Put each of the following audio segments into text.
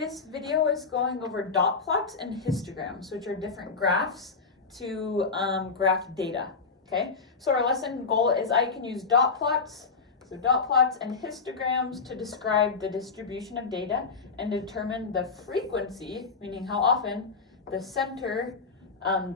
This video is going over dot plots and histograms, which are different graphs to graph data, okay? So our lesson goal is I can use dot plots, and histograms to describe the distribution of data and determine the frequency, meaning how often, the center,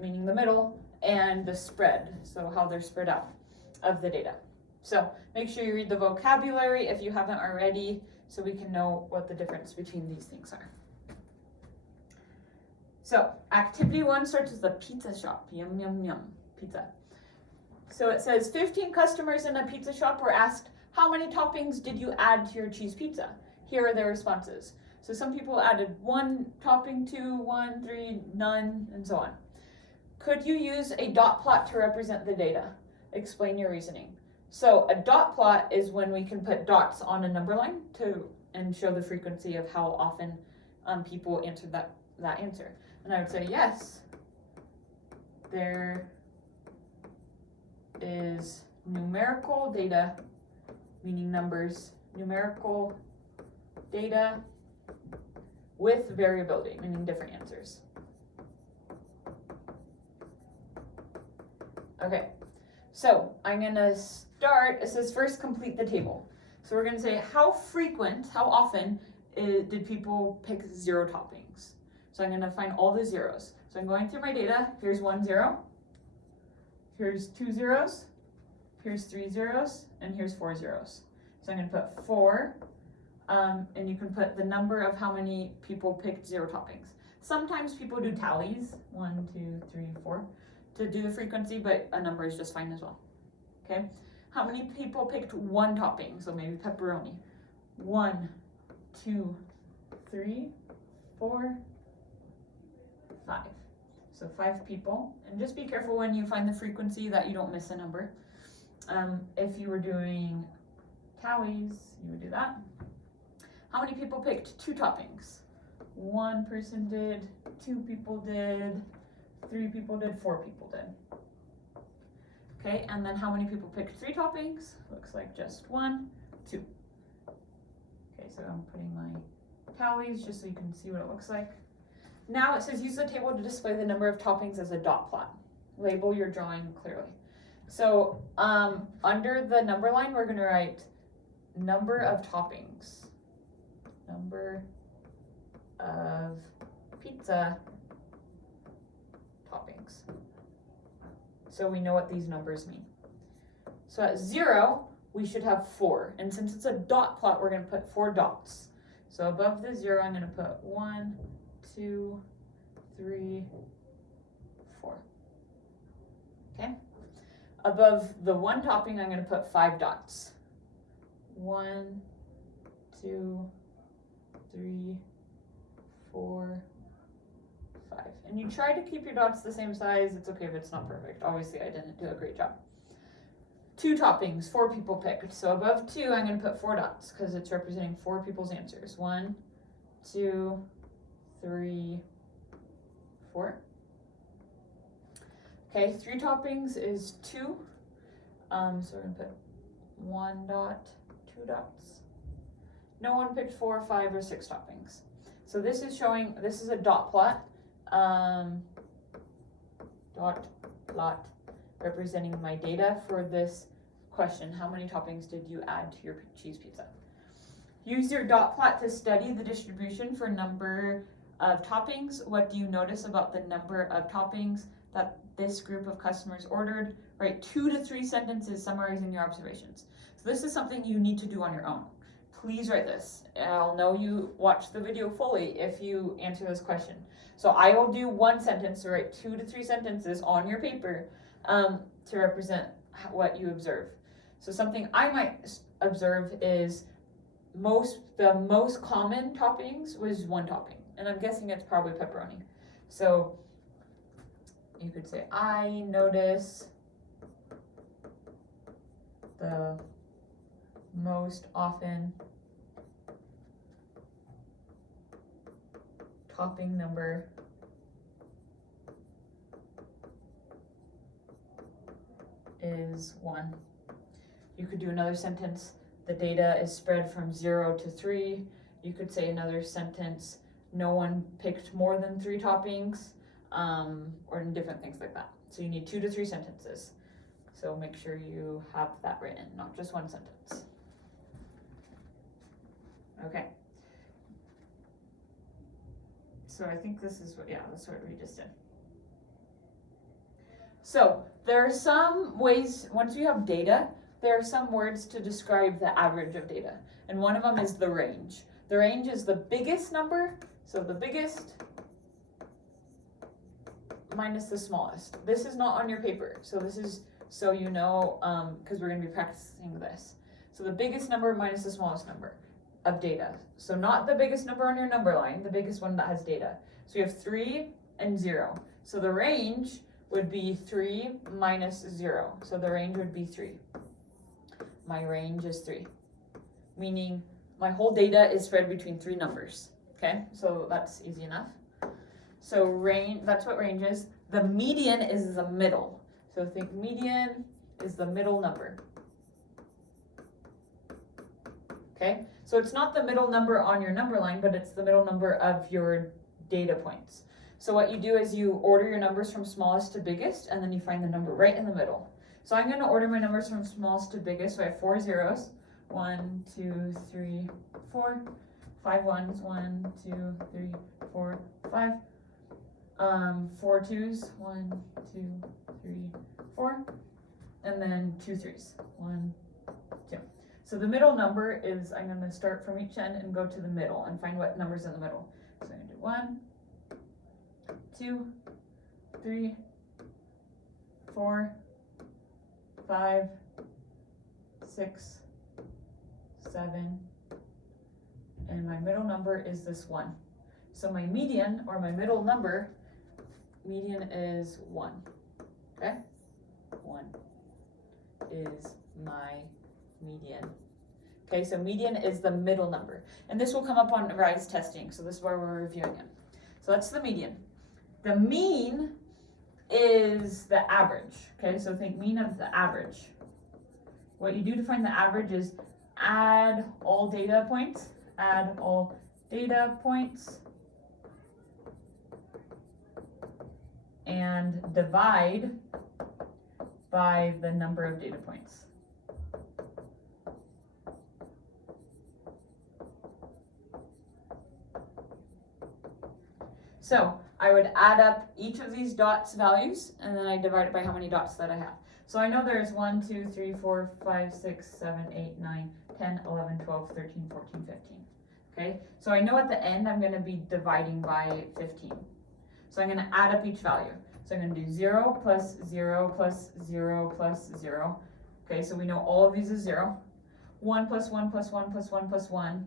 meaning the middle, and the spread, so how they're spread out of the data. So make sure you read the vocabulary if you haven't already, so we can know what the difference between these things are. So activity 1 starts with a pizza shop. Yum, yum, yum, pizza. So it says 15 customers in a pizza shop were asked, how many toppings did you add to your cheese pizza? Here are their responses. So some people added 1 topping, 2, 1, 3, none, and so on. Could you use a dot plot to represent the data? Explain your reasoning. So a dot plot is when we can put dots on a number line and show the frequency of how often people answered that answer. And I would say yes, there is numerical data, meaning numbers, numerical data with variability, meaning different answers. Okay, so I'm gonna start, it says first complete the table. So we're gonna say how often did people pick 0 toppings? So I'm gonna find all the zeros. So I'm going through my data, here's 1 0, here's 2 zeros, here's 3 zeros, and here's 4 zeros. So I'm gonna put 4, and you can put the number of how many people picked 0 toppings. Sometimes people do tallies, 1, 2, 3, 4, to do the frequency, but a number is just fine as well, okay? How many people picked 1 topping? So maybe pepperoni. 1, 2, 3, 4, 5. So 5 people, and just be careful when you find the frequency that you don't miss a number. If you were doing tallies, you would do that. How many people picked 2 toppings? 1 person did, 2 people did, 3 people did, 4 people did. Okay, and then how many people picked 3 toppings? Looks like just 1, 2. Okay, so I'm putting my tallies just so you can see what it looks like. Now it says use the table to display the number of toppings as a dot plot. Label your drawing clearly. So under the number line, we're going to write number of toppings. Number of pizza toppings. So we know what these numbers mean. So at 0, we should have 4. And since it's a dot plot, we're going to put 4 dots. So above the 0, I'm going to put 1, 2, 3, 4. Okay? Above the 1 topping, I'm going to put 5 dots. 1, 2, 3, 4, 5. And you try to keep your dots the same size. It's okay if it's not perfect. Obviously, I didn't do a great job. 2 toppings, 4 people picked. So above 2, I'm going to put 4 dots because it's representing 4 people's answers. 1, 2, 3, 4. Okay, 3 toppings is 2. So we're going to put 1 dot, 2 dots. No one picked 4, 5, or 6 toppings. So this is showing, this is a dot plot. Dot plot representing my data for this question. How many toppings did you add to your cheese pizza? Use your dot plot to study the distribution for number of toppings. What do you notice about the number of toppings that this group of customers ordered? Write 2 to 3 sentences summarizing your observations. So this is something you need to do on your own. Please write this. I'll know you watched the video fully if you answer this question. So I will do 1 sentence, so write 2 to 3 sentences on your paper to represent what you observe. So something I might observe is the most common toppings was 1 topping, and I'm guessing it's probably pepperoni. So you could say, I notice the most often topping number is 1. You could do another sentence. The data is spread from 0 to 3. You could say another sentence. no one picked more than 3 toppings, or different things like that. So you need 2 to 3 sentences. So make sure you have that written, not just one sentence. Okay. So I think this is what, that's what we just did. So there are some ways, once you have data, there are some words to describe the average of data. And one of them is the range. The range is the biggest number, so the biggest minus the smallest. This is not on your paper, so this is so you know, because we're going to be practicing this. So the biggest number minus the smallest number of data. So not the biggest number on your number line, the biggest one that has data. So you have 3 and 0. So the range would be 3 minus 0. So the range would be 3. My range is 3. Meaning my whole data is spread between 3 numbers. Okay, so that's easy enough. So range, that's what range is. The median is the middle. So think median is the middle number. Okay, so it's not the middle number on your number line, but it's the middle number of your data points. So what you do is you order your numbers from smallest to biggest, and then you find the number right in the middle. So I'm going to order my numbers from smallest to biggest. So I have 4 zeros. 1, 2, 3, 4. 5 ones. 1, 2, 3, 4, 5. 4 twos. 1, 2, 3, 4. And then 2 threes. 1, 2. So the middle number is, I'm going to start from each end and go to the middle and find what number's in the middle. So I'm going to do 1, 2, 3, 4, 5, 6, 7, and my middle number is this 1. So my median, or my middle number, median is 1. Okay? 1 is my median. Okay, so median is the middle number. And this will come up on RISE testing, so this is why we're reviewing it. So that's the median. The mean is the average. Okay, so think mean of the average. What you do to find the average is add all data points, and divide by the number of data points. So I would add up each of these dots values, and then I divide it by how many dots that I have. So I know there's 1, 2, 3, 4, 5, 6, 7, 8, 9, 10, 11, 12, 13, 14, 15. Okay, so I know at the end I'm going to be dividing by 15. So I'm going to add up each value. So I'm going to do 0 plus 0 plus 0 plus 0. Okay, so we know all of these is 0. 1 plus 1 plus 1 plus 1 plus 1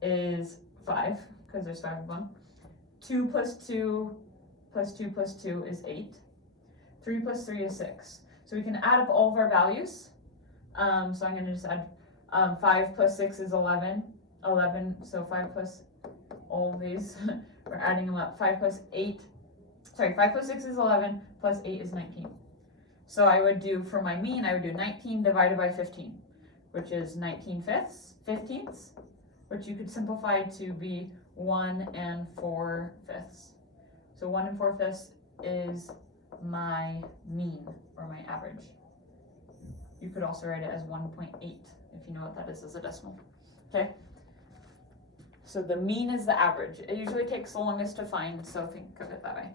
is 5, because there's 5 of them. 2 plus 2 plus 2 plus 2 is 8. 3 plus 3 is 6. So we can add up all of our values. So I'm going to just add 5 plus 6 is 11. 11, so 5 plus all of these, we're adding them up. 5 plus 6 is 11, plus 8 is 19. So I would do, for my mean, I would do 19 divided by 15, which is 19 fifteenths, which you could simplify to be 1 and 4 fifths. So 1 and 4 fifths is my mean, or my average. You could also write it as 1.8 if you know what that is as a decimal. Okay? So the mean is the average. It usually takes the longest to find, so think of it that way.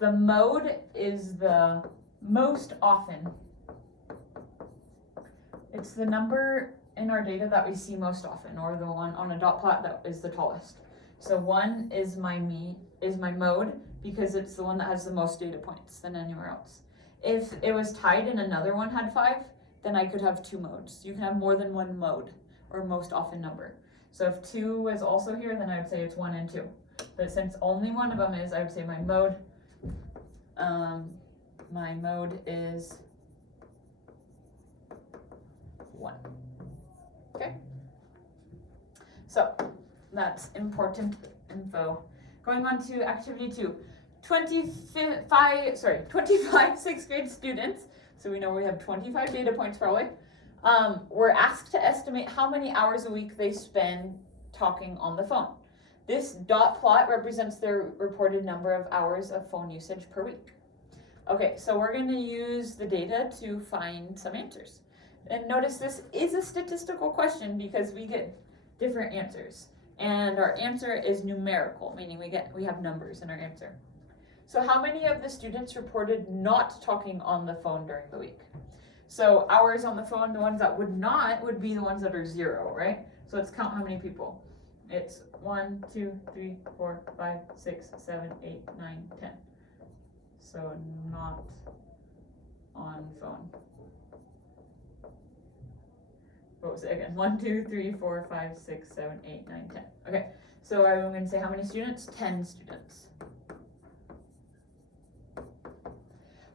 The mode is the most often. It's the number in our data that we see most often, or the one on a dot plot that is the tallest. So 1 is my mode, because it's the one that has the most data points than anywhere else. If it was tied and another one had 5, then I could have 2 modes. You can have more than one mode, or most often number. So if 2 was also here, then I would say it's 1 and 2. But since only one of them is, I would say my mode is 1. Okay? So that's important info. Going on to activity 2. 25 6th grade students, so we know we have 25 data points probably, were asked to estimate how many hours a week they spend talking on the phone. This dot plot represents their reported number of hours of phone usage per week. Okay, so we're going to use the data to find some answers. And notice this is a statistical question because we get different answers. And our answer is numerical, meaning we have numbers in our answer. So how many of the students reported not talking on the phone during the week? So hours on the phone, the ones that would be the ones that are 0, right? So let's count how many people. It's 1, 2, 3, 4, 5, 6, 7, 8, 9, 10. So not on phone. What was it again? 1, 2, 3, 4, 5, 6, 7, 8, 9, 10. Okay, so I'm going to say how many students? 10 students.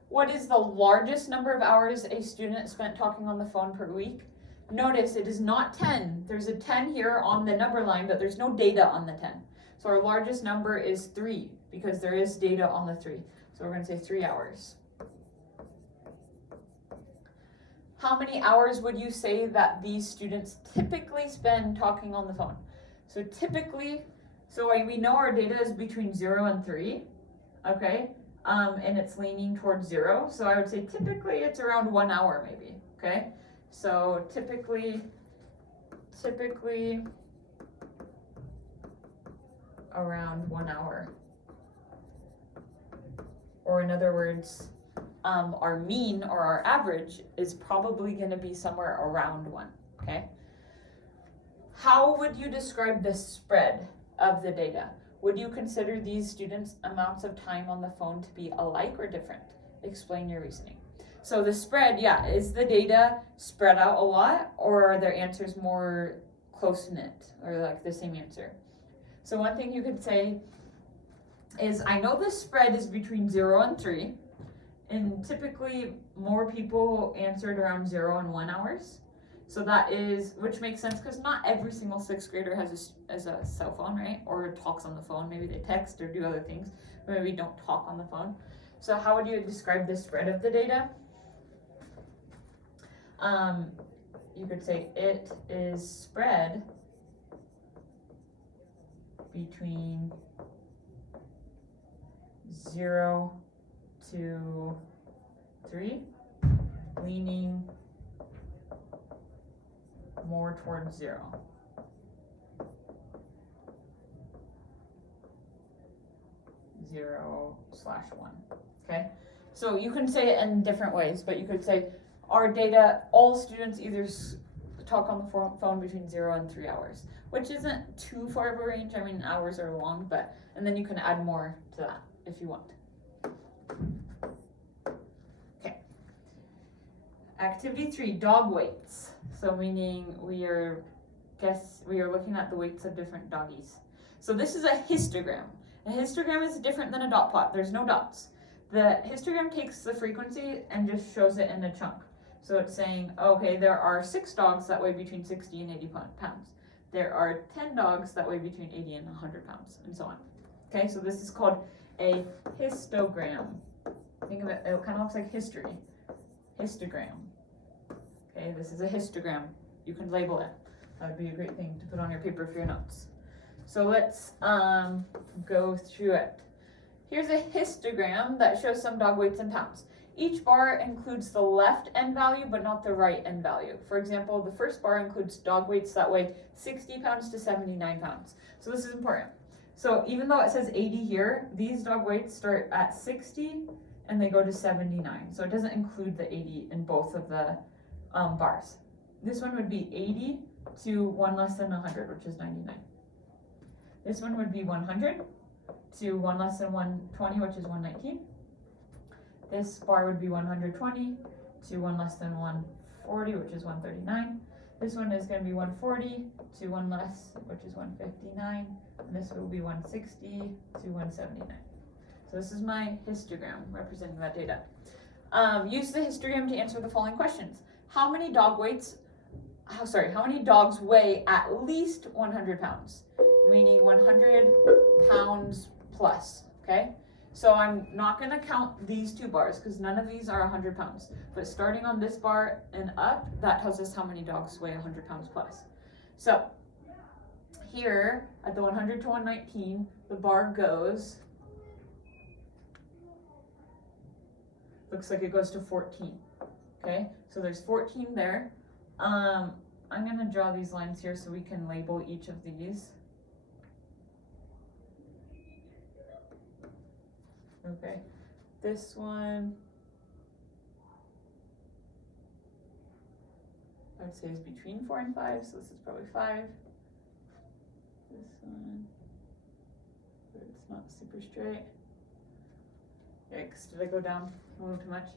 What is the largest number of hours a student spent talking on the phone per week? Notice it is not 10. There's a 10 here on the number line, but there's no data on the 10. So our largest number is 3 because there is data on the 3. So we're going to say 3 hours. How many hours would you say that these students typically spend talking on the phone? So typically, we know our data is between 0 and 3, okay? And it's leaning towards 0. So I would say typically it's around 1 hour maybe, okay? So typically around 1 hour. Or in other words, our mean or our average is probably going to be somewhere around 1, okay? How would you describe the spread of the data? Would you consider these students' amounts of time on the phone to be alike or different? Explain your reasoning. So the spread, is the data spread out a lot, or are their answers more close-knit or like the same answer? So one thing you could say is, I know the spread is between 0 and 3, and typically more people answered around 0 and 1 hours. So that is, which makes sense because not every single 6th grader has a cell phone, right? Or talks on the phone. Maybe they text or do other things, but maybe don't talk on the phone. So how would you describe the spread of the data? You could say it is spread between 0 to 3, leaning more towards 0. (0/1). Okay, so you can say it in different ways, but you could say our data, all students either talk on the phone between 0 and 3 hours, which isn't too far of a range. I mean, hours are long, but, and then you can add more to that if you want. Okay. Activity 3, dog weights. So meaning we are looking at the weights of different doggies. So this is a histogram. A histogram is different than a dot plot. There's no dots. The histogram takes the frequency and just shows it in a chunk. So it's saying, okay, there are 6 dogs that weigh between 60 and 80 pounds. There are 10 dogs that weigh between 80 and 100 pounds, and so on. Okay, so this is called a histogram. Think of it, it kind of looks like history. Histogram. Okay, this is a histogram. You can label it. That would be a great thing to put on your paper for your notes. So let's go through it. Here's a histogram that shows some dog weights in pounds. Each bar includes the left end value, but not the right end value. For example, the first bar includes dog weights that weigh 60 pounds to 79 pounds. So this is important. So even though it says 80 here, these dog weights start at 60 and they go to 79. So it doesn't include the 80 in both of the bars. This one would be 80 to 1 less than 100, which is 99. This one would be 100 to 1 less than 120, which is 119. This bar would be 120 to 1 less than 140, which is 139. This one is going to be 140 to 1 less, which is 159. And this will be 160 to 179. So this is my histogram representing that data. Use the histogram to answer the following questions. How many dogs weigh at least 100 pounds? Meaning 100 pounds plus, okay? So I'm not going to count these 2 bars because none of these are 100 pounds. But starting on this bar and up, that tells us how many dogs weigh 100 pounds plus. So here at the 100 to 119, the bar goes, looks like it goes to 14. Okay, so there's 14 there. I'm gonna draw these lines here so we can label each of these. Okay, this one, I would say is between 4 and 5, so this is probably 5. This one, but it's not super straight. Yikes, did I go down a little too much?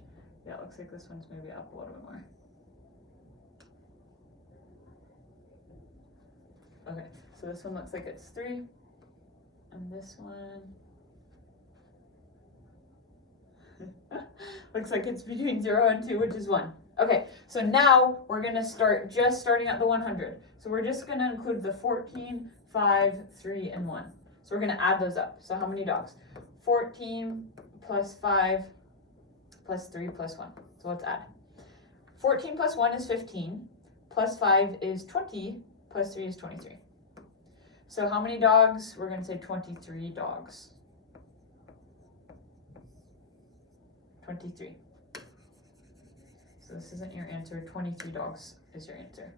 Yeah, it looks like this one's maybe up a little bit more. Okay, so this one looks like it's 3, and this one looks like it's between 0 and 2, which is 1. Okay, so now we're gonna start just starting at the 100. So we're just gonna include the 14, 5, 3, and 1. So we're gonna add those up. So how many dogs? 14 plus 5 plus 3 plus 1. So let's add. 14 plus 1 is 15, plus 5 is 20, plus 3 is 23. So how many dogs? We're gonna say 23 dogs. 23. So this isn't your answer. 23 dogs is your answer.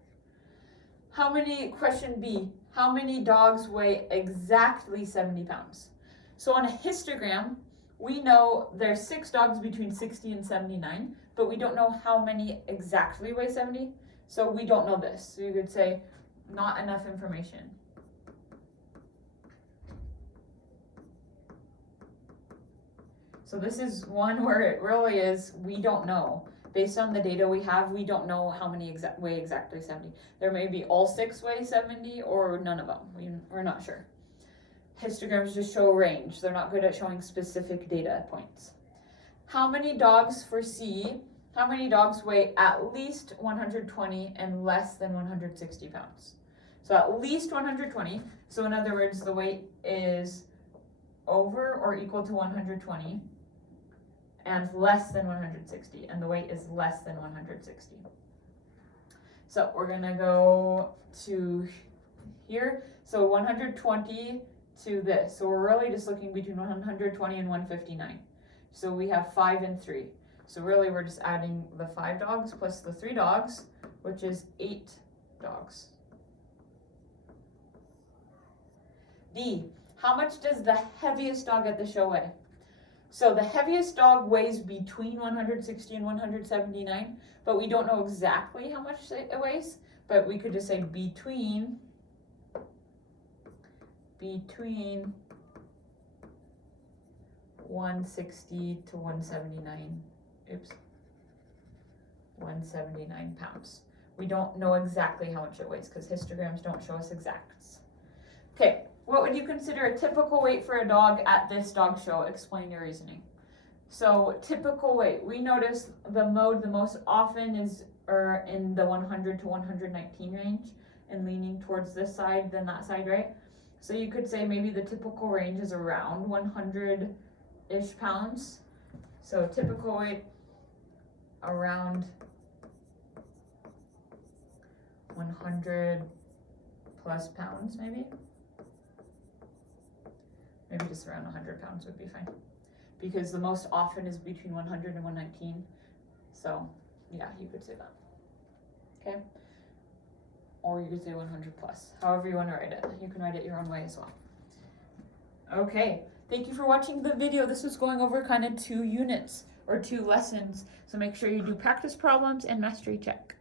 How many, question B, how many dogs weigh exactly 70 pounds? So on a histogram, we know there's 6 dogs between 60 and 79, but we don't know how many exactly weigh 70. So we don't know this. So you could say not enough information. So this is one where it really is, we don't know. Based on the data we have, we don't know how many weigh exactly 70. There may be all 6 weigh 70 or none of them. We're not sure. Histograms just show range. They're not good at showing specific data points. How many dogs for C? How many dogs weigh at least 120 and less than 160 pounds? So at least 120. So in other words, the weight is over or equal to 120. And less than 160, and the weight is less than 160. So we're gonna go to here. So 120 to this. So we're really just looking between 120 and 159. So we have 5 and 3. So really we're just adding the 5 dogs plus the 3 dogs, which is 8 dogs. D, how much does the heaviest dog at the show weigh? So the heaviest dog weighs between 160 and 179, but we don't know exactly how much it weighs, but we could just say between 160 to 179, 179 pounds. We don't know exactly how much it weighs because histograms don't show us exacts. Okay. What would you consider a typical weight for a dog at this dog show? Explain your reasoning. So typical weight, we notice the mode the most often is in the 100 to 119 range and leaning towards this side than that side, right? So you could say maybe the typical range is around 100-ish pounds. So typical weight around 100 plus pounds maybe. Maybe just around 100 pounds would be fine. Because the most often is between 100 and 119. So, yeah, you could say that. Okay? Or you could say 100 plus. However you want to write it. You can write it your own way as well. Okay. Thank you for watching the video. This was going over kind of 2 units or 2 lessons. So make sure you do practice problems and mastery check.